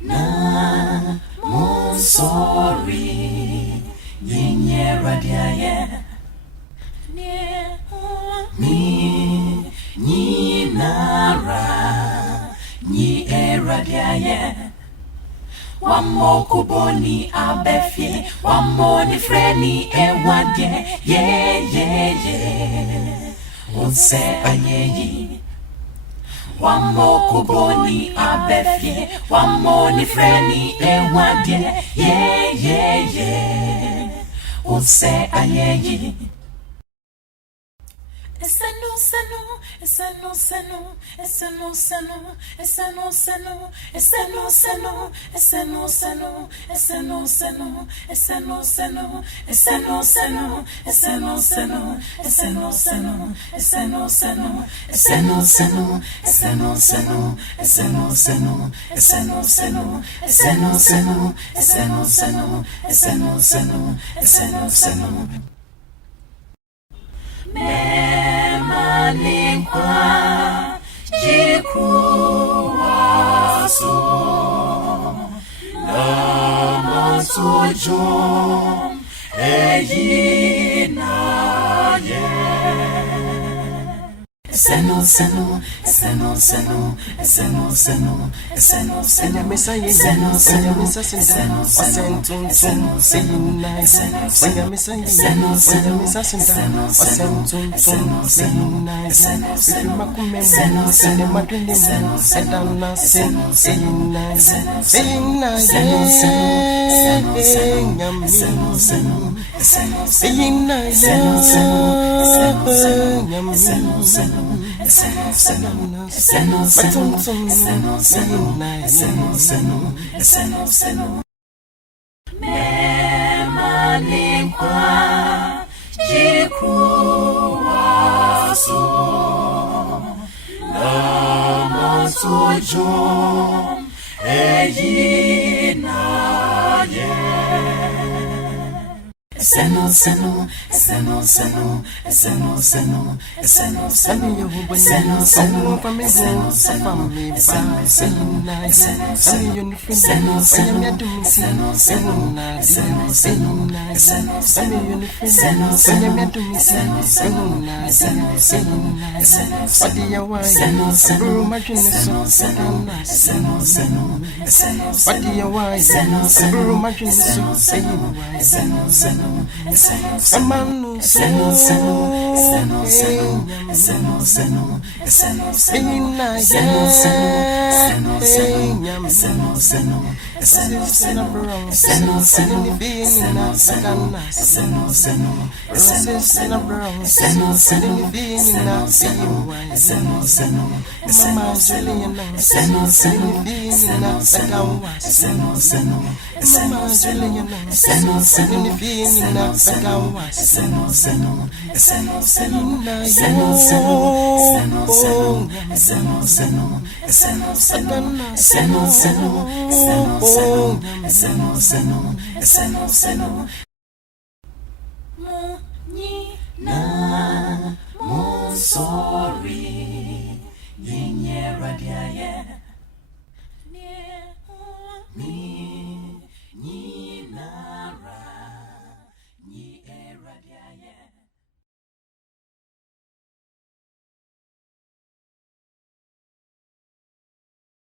Na mo sorry Yinye radiaye Ni nara Ni eradiaye Wamo kuboni abefye Wamo ni freni ewadye Ye Onse ayeyi Wamo kuboni abefye Wamo ni freni ewadye Ye Onse ayeyi Memanikwa jikuwaso Namasujom eyinaye Seno Memanikwa jikuwaso Namasujom eyinaye Seno sorry Yinye radiaye